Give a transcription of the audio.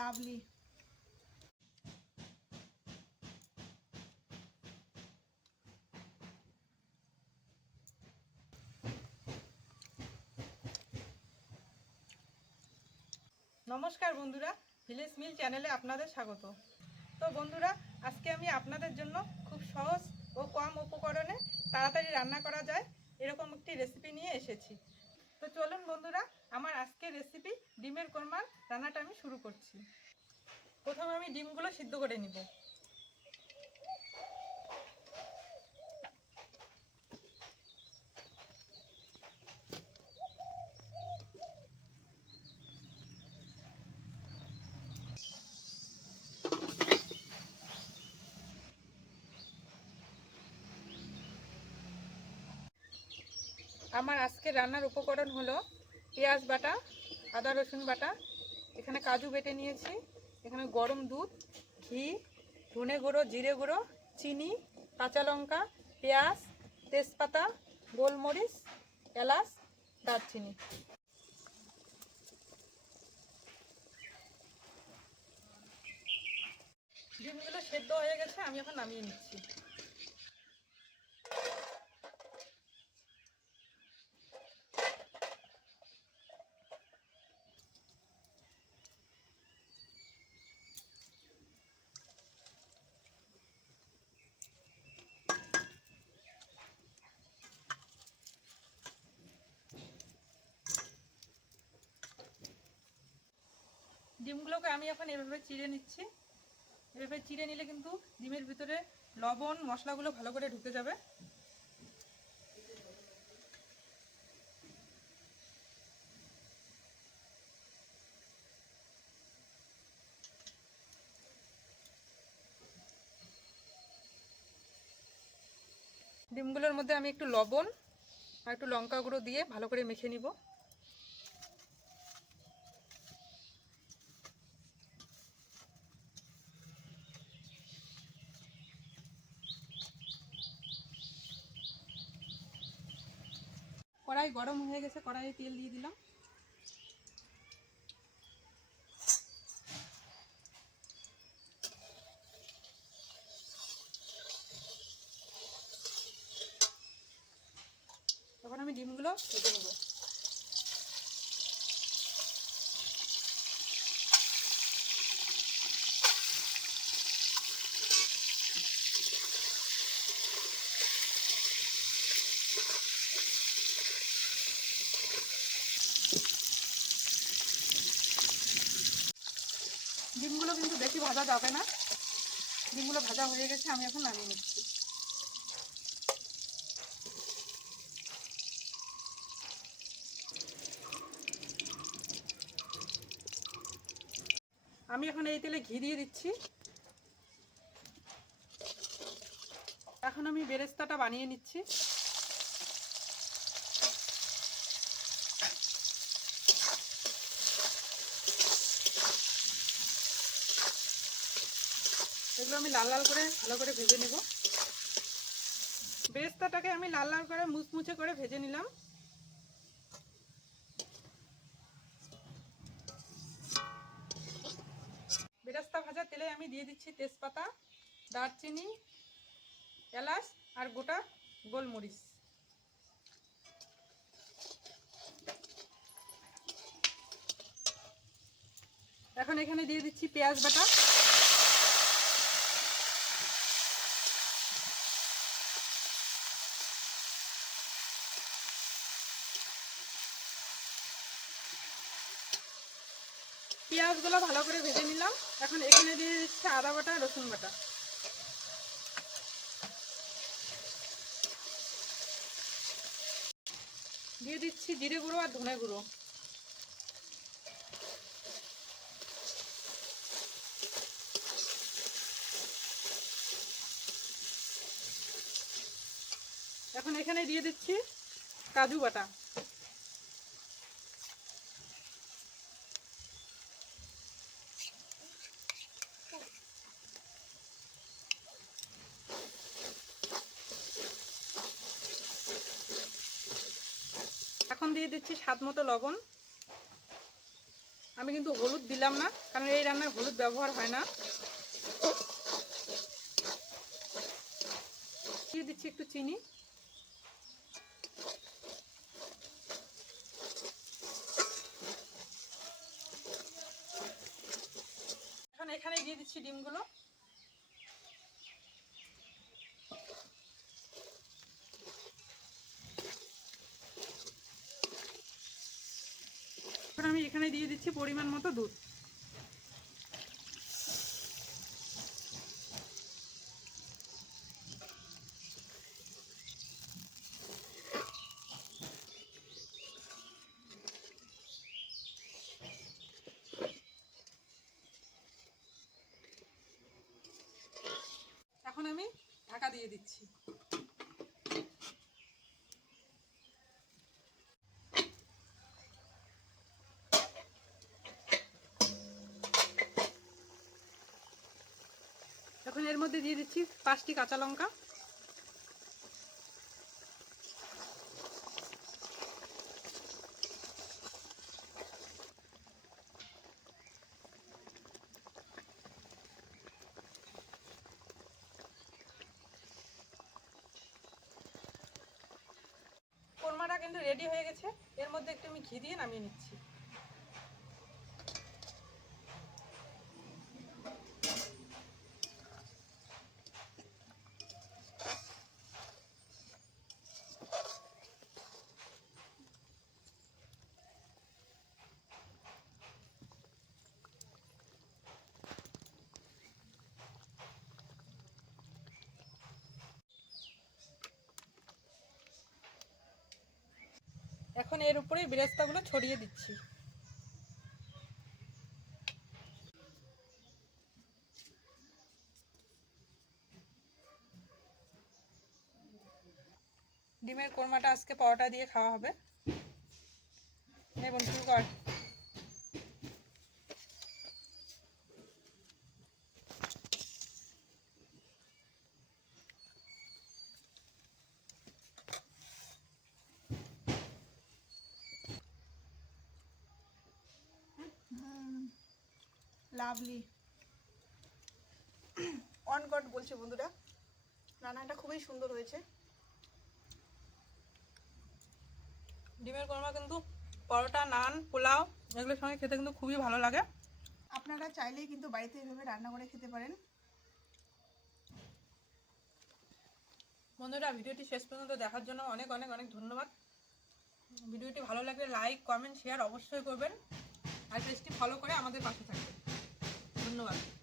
Lovely নমস্কার বন্ধুরা, village মিল চ্যানেলে আপনাদের স্বাগত। তো বন্ধুরা, আজকে আমি আপনাদের জন্য খুব সহজ ও কম উপকরণে তাড়াতাড়ি রান্না করা যায়, এরকম একটি রেসিপি নিয়ে এসেছি। তো চলুন বন্ধুরা, আমার আজকের রেসিপি ডিমের কোরমার রান্নাটা আমি শুরু করছি। প্রথমে আমি ডিমগুলো সিদ্ধ করে নিব। আমার আজকে রান্নার উপকরণ হলো পেঁয়াজ বাটা, আদা রসুন বাটা। এখানে কাজু বেটে নিয়েছি। এখানে গরম দুধ, ঘি, ধনে গুঁড়ো, জিরে গুঁড়ো, চিনি, কাঁচা লঙ্কা, পেঁয়াজ, তেজপাতা, গোলমরিচ, এলাচ, দারচিনি। ডিমগুলো সেদ্ধ হয়ে গেছে, আমি এখন নামিয়ে নিচ্ছি। ডিমগুলোকে আমি এখন এভাবে চিড়ে নিচ্ছি। এভাবে চিড়ে নিলে কিন্তু ডিমের ভিতরে লবণ, মশলাগুলো ভালো করে ঢুকে যাবে। ডিমগুলোর মধ্যে আমি একটু লবণ আর একটু লঙ্কা গুঁড়ো দিয়ে ভালো করে মেখে নিব। কড়াই গরম হয়ে গেছে কড়াইয়ে তেল দিয়ে দিলাম। তখন আমি ডিমগুলো কেটে নেব। ডিমগুলো কিন্তু বেশি ভাজা যাবে না। ডিমগুলো ভাজা হয়ে গেছে, আমি এখন নামিয়ে নিচ্ছি। আমি এখন এই তেলে ঘি দিয়ে দিচ্ছি। এখন আমি বেরেস্তাটা বানিয়ে নিচ্ছি। এগুলো আমি লাল লাল করে ভালো করে ভেজে নেব। বেরেস্তাটাকে আমি লাল লাল করে মুচমুচে করে ভেজে নিলাম। বেরেস্তা ভাজা তেলে আমি দিয়ে দিচ্ছি তেজপাতা, দারচিনি, এলাচ আর গোটা গোলমরিচ। এখন এখানে দিয়ে দিচ্ছি পেঁয়াজ বাটা। পেঁয়াজগুলো ভালো করে ভেজে নিলাম। এখন এখানে দিয়ে দিচ্ছি আদা বাটা, রসুন বাটা। দিয়ে দিচ্ছি জিরে গুঁড়ো আর ধনে গুঁড়ো। এখন এখানে দিয়ে দিচ্ছি কাজু বাটা। এখন দিয়ে দিচ্ছি স্বাদ মতো লবণ। আমি কিন্তু হলুদ দিলাম না, কারণ এই রান্নায় হলুদ ব্যবহার হয় না। দিয়ে দিচ্ছি একটু চিনি। এখন এখানে দিয়ে দিচ্ছি ডিমগুলো। আমি এখানে দিয়ে দিচ্ছি পরিমাণ মতো দুধ। এখন আমি ঢাকা দিয়ে দিচ্ছি। এখন এর মধ্যে দিয়ে দিচ্ছি পাঁচটি কাঁচা লঙ্কা। কিন্তু রেডি হয়ে গেছে। এর মধ্যে একটু আমি ঘি দিয়ে নামিয়ে নিচ্ছি। এখন এর উপরে বেরেস্তাগুলো ছড়িয়ে দিচ্ছি। ডিমের কোরমাটা আজকে পরোটা দিয়ে খাওয়া হবে। বন্ধু কর। লাভলি অন গড বলছে বন্ধুরা রান্নাটা খুবই সুন্দর হয়েছে। ডিমের কোরমা কিন্তু পরোটা নান পোলাও এগুলোর সঙ্গে খেতে কিন্তু খুবই ভালো লাগে। আপনারা চাইলেই কিন্তু বাড়িতে এভাবে রান্না করে খেতে পারেন। বন্ধুরা ভিডিওটি শেষ পর্যন্ত দেখার জন্য অনেক অনেক অনেক ধন্যবাদ। ভিডিওটি ভালো লাগলে লাইক কমেন্ট শেয়ার অবশ্যই করবেন। আর পেজটি ফলো করে আমাদের পাশে থাকবেন। ধন্যবাদ